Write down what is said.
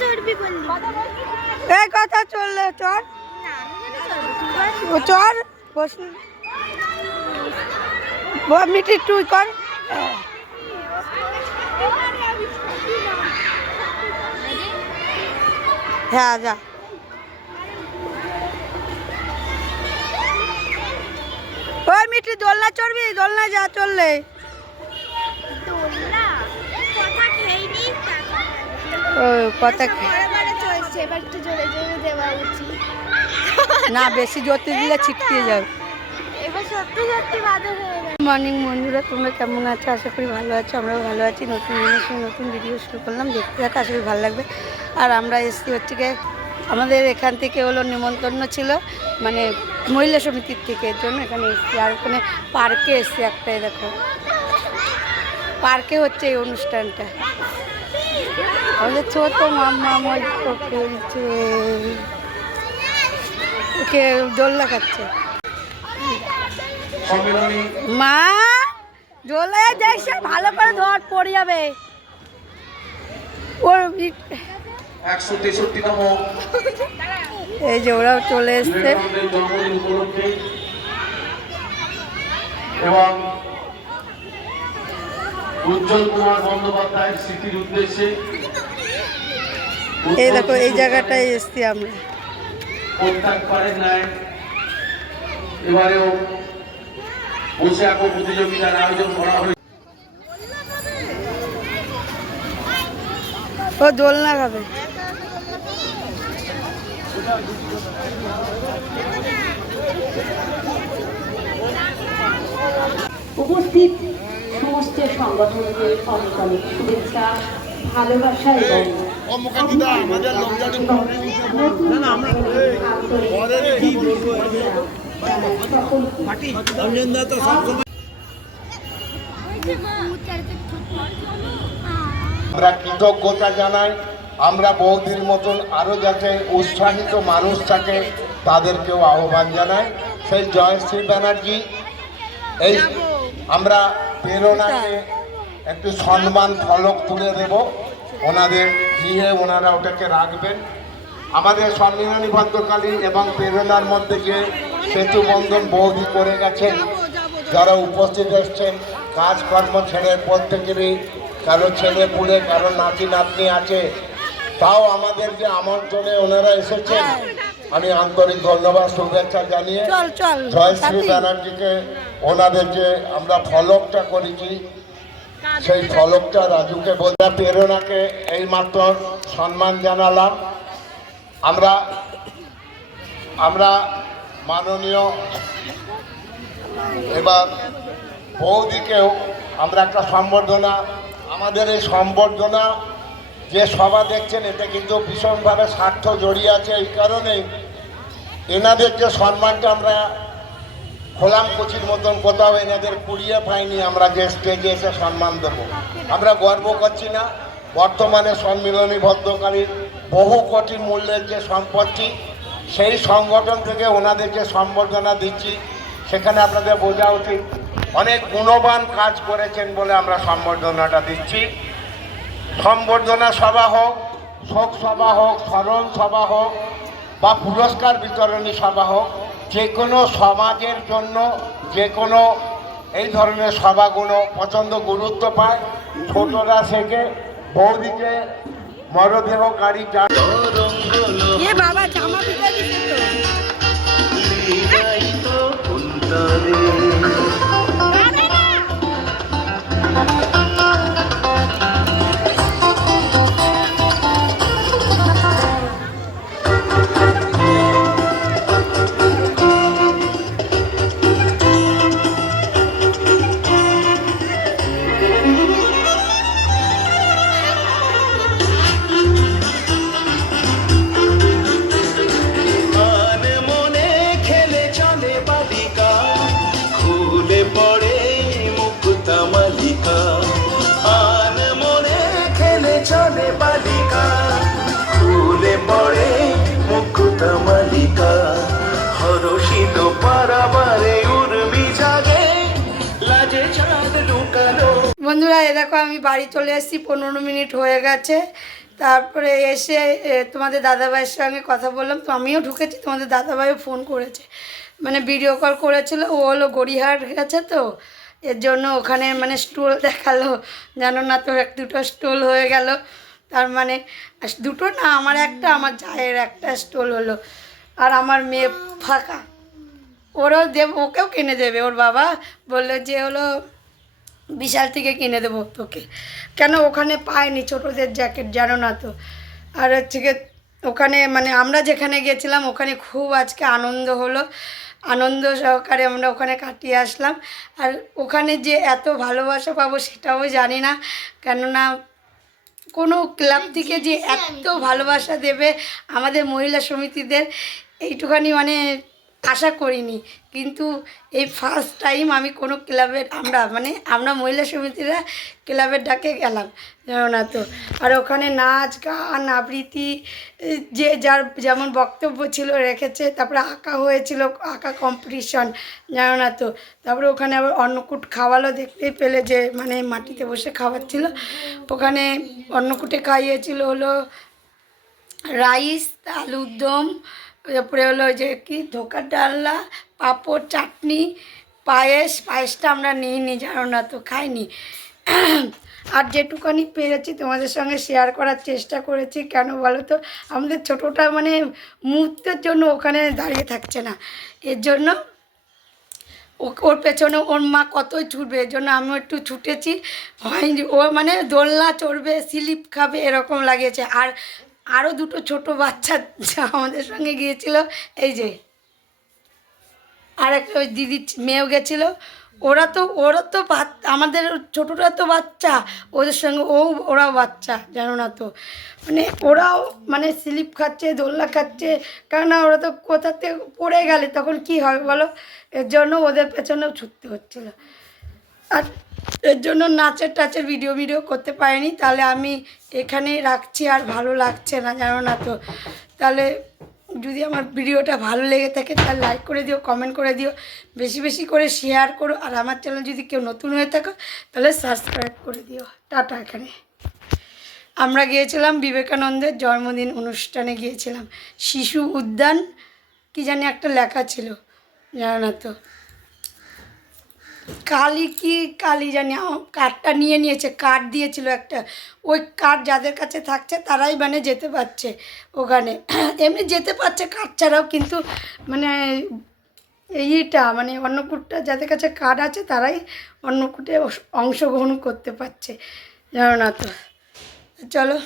চড়বি বললি। এই কথা চললে। ও চল বস মিটি তুই কর। হ্যাঁ যা। ওই মিটি দোলনা চড়বি? দোলনা যা চললে। ও কথা কি? না বেশি জ্যোতি দিলে ছিটকিয়ে যাবে। মর্নিং বন্ধুরা তোমরা কেমন আছো? আশা করি ভালো আছো আমরাও ভালো আছি। নতুন জিনিস নতুন ভিডিও শুরু করলাম। দেখতে থাকো আশা করি ভালো লাগবে। আর আমরা এসছি হচ্ছে গিয়ে আমাদের এখান থেকে হলো নিমন্ত্রণ ছিল মানে মহিলা সমিতির থেকে এর জন্য এখানে এসছি। আর ওখানে পার্কে এসছি একটাই দেখো। পার্কে হচ্ছে এই অনুষ্ঠানটা। আমাদের ছোট মাম্মা আমার খেলছে ওকে দোল্লা খাচ্ছে মা জলে দেখছে ভালো করে ধর পড়ে যাবে। ওর একশো তেষট্টিতম। এই যে ওরাও চলে এসছে। এবং উজ্জ্বল কুমার বন্দ্যোপাধ্যায়ের স্মৃতির উদ্দেশ্যে এই দেখো এই জায়গাটায় এসছি আমরা। এবারেও প্রতিযোগিতার আয়োজন করা হয়েছে। ও দোলনা খাবে। উপস্থিত সমস্ত সংগঠনকে অনেক অনেক শুভেচ্ছা। ভালোবাসা এবং আমরা কৃতজ্ঞতা জানাই আমরা বৌদির মতন আরও যাতে উৎসাহিত মানুষ থাকে তাদেরকেও আহ্বান জানাই। সেই জয়শ্রী ব্যানার্জি এই আমরা প্রেরণাকে একটু সম্মান ফলক তুলে দেব। ওনাদের গৃহে ওনারা ওটাকে রাখবেন। আমাদের সম্মিলনী ভদ্রকালী এবং প্রেরণার মধ্যে যে সেতু বন্ধন বৌদি করে গেছেন যারা উপস্থিত এসছেন কাজকর্ম ছেড়ে প্রত্যেকেরই কারও ছেলে পুলে কারও নাতি নাতনি আছে তাও আমাদের যে আমন্ত্রণে ওনারা এসেছেন আমি আন্তরিক ধন্যবাদ শুভেচ্ছা জানিয়ে জয়শ্রী ব্যানার্জিকে ওনাদের যে আমরা ফলকটা করেছি সেই ফলকটা রাজুকে বলতে প্রেরণাকে এইমাত্র সম্মান জানালাম। আমরা আমরা মাননীয় এবার বৌদিকেও আমরা একটা সম্বর্ধনা, আমাদের এই সম্বর্ধনা, যে সভা দেখছেন, এতে কিন্তু ভীষণভাবে স্বার্থ জড়িয়ে আছে এই কারণেই। এনাদের যে সম্মানটা আমরা খোলাম কুচির মতন, কোথাও এনাদের কুড়িয়ে পাইনি, আমরা যে স্টেজে এসে সম্মান দেবো। আমরা গর্ব করছি না, বর্তমানে সম্মিলনী ভদ্রকালীর বহু কোটি মূল্যের যে সম্পত্তি, সেই সংগঠন থেকে ওনাদেরকে সম্বর্ধনা দিচ্ছি, সেখানে আপনাদের বোঝা উচিত, অনেক গুণবান কাজ করেছেন বলে আমরা সম্বর্ধনাটা দিচ্ছি। সম্বর্ধনা সভা হোক, শোক সভা হোক, স্মরণ সভা হোক, বা পুরস্কার বিতরণী সভা হোক যে কোনো সমাজের জন্য যে কোনো এই ধরনের সভাগুলো প্রচণ্ড গুরুত্ব পায়। ছোটরা থেকে বৌদিকে মরদেহ গাড়ি বাবা, জামা দেখো, আমি বাড়ি চলে এসেছি, পনেরো মিনিট হয়ে গেছে। তারপরে এসে তোমাদের দাদাভাইয়ের সঙ্গে কথা বললাম। তো আমিও ঢুকেছি, তোমাদের দাদাভাইও ফোন করেছে। মানে ভিডিও কল করেছিল, ও হলো গড়িয়াহাট গেছে তো, এর জন্য ওখানে মানে স্টোল দেখাল, জানো না তো, এক দুটো স্টোল হয়ে গেল। তার মানে দুটো না, আমার একটা, আমার জায়ের একটা স্টোল হলো। আর আমার মেয়ে ফাঁকা। ওরও দেব, ওকেও কিনে দেবে, ওর বাবা বলল যে হলো বিশাল থেকে কিনে দেবো তোকে। কেন? ওখানে পায়নি ছোটোদের জ্যাকেট, জানো না তো। আর হচ্ছে গিয়ে ওখানে মানে আমরা যেখানে গেছিলাম ওখানে খুব আজকে আনন্দ হলো। আনন্দ সহকারে আমরা ওখানে কাটিয়ে আসলাম। আর ওখানে যে এত ভালোবাসা পাবো সেটাও জানি না। কেননা কোনো ক্লাব থেকে যে এত ভালোবাসা দেবে আমাদের মহিলা সমিতিদের, এইটুখানি মানে আশা করিনি। কিন্তু এই ফার্স্ট টাইম আমি কোনো ক্লাবের, আমরা মানে আমরা মহিলা সমিতিরা ক্লাবের ডাকে গেলাম, জানো না তো? আর ওখানে নাচ, গান, আবৃত্তি যে যার যেমন বক্তব্য ছিল রেখেছে, তারপরে আঁকা হয়েছিল, আঁকা কম্পিটিশন জানো না তো? তারপরে ওখানে আবার অন্নকূট খাওয়ালো দেখতেই পেলে যে মানে মাটিতে বসে খাওয়াচ্ছিল। ওখানে অন্নকূটে খাইয়েছিল হলো রাইস, আলুর দম তারপরে হলো যে কি, ধোকার ডালনা, পাঁপড়, চাটনি, পায়েস, পায়েসটা আমরা নিইনি, জানো না তো, খাইনি। আর যেটুকানি পেরেছি তোমাদের সঙ্গে শেয়ার করার চেষ্টা করেছি, কেন বলো তো? আমাদের ছোটোটা মানে মুহূর্তের জন্য ওখানে দাঁড়িয়ে থাকছে না। এর জন্য ওর পেছনে ওর মা কতই ছুটবে, এর জন্য আমিও একটু ছুটেছি। হয়নি, ও মানে দোলনা চড়বে, স্লিপ খাবে, এরকম লাগিয়েছে। আর আরও দুটো ছোট বাচ্চা আমাদের সঙ্গে গিয়েছিল। এই যে আর একটা ওই দিদি মেয়েও গেছিল। ওরা তো ওরা তো আমাদের ছোটোটা তো বাচ্চা, ওদের সঙ্গে ও, ওরাও বাচ্চা, জানো না তো। মানে ওরাও মানে স্লিপ খাচ্ছে, দোলনা খাচ্ছে কেননা ওরা তো কোথা থেকে পড়ে গেলে তখন কি হবে বলো? এর জন্য ওদের পেছনেও ছুটতে হচ্ছিল। আর এর জন্য নাচের টাচের ভিডিও ভিডিও করতে পারিনি, তাহলে আমি এখানেই রাখছি আর ভালো লাগছে না, জানো না তো। তাহলে যদি আমার ভিডিওটা ভালো লেগে থাকে, তাহলে লাইক করে দিও কমেন্ট করে দিও, বেশি বেশি করে শেয়ার করো, আর আমার চ্যানেল যদি কেউ নতুন হয়ে থাকো, তাহলে সাবস্ক্রাইব করে দিও। টাটা এখানে। আমরা গিয়েছিলাম বিবেকানন্দের জন্মদিন অনুষ্ঠানে গিয়েছিলাম। শিশু উদ্যান, কি জানি একটা লেখা ছিল, জানো না তো। কালি কি কালি জানি কার্ডটা নিয়ে নিয়েছে কার্ড দিয়েছিল একটা। ওই কার্ড যাদের কাছে থাকছে, তারাই মানে যেতে পারছে ওখানে। এমনি যেতে পারছে কার্ড ছাড়াও, কিন্তু মানে এইটা মানে অন্নকূটটা যাদের কাছে কার্ড আছে, তারাই অন্নকূটে অংশগ্রহণ করতে পারছে। জানো না তো? চলো।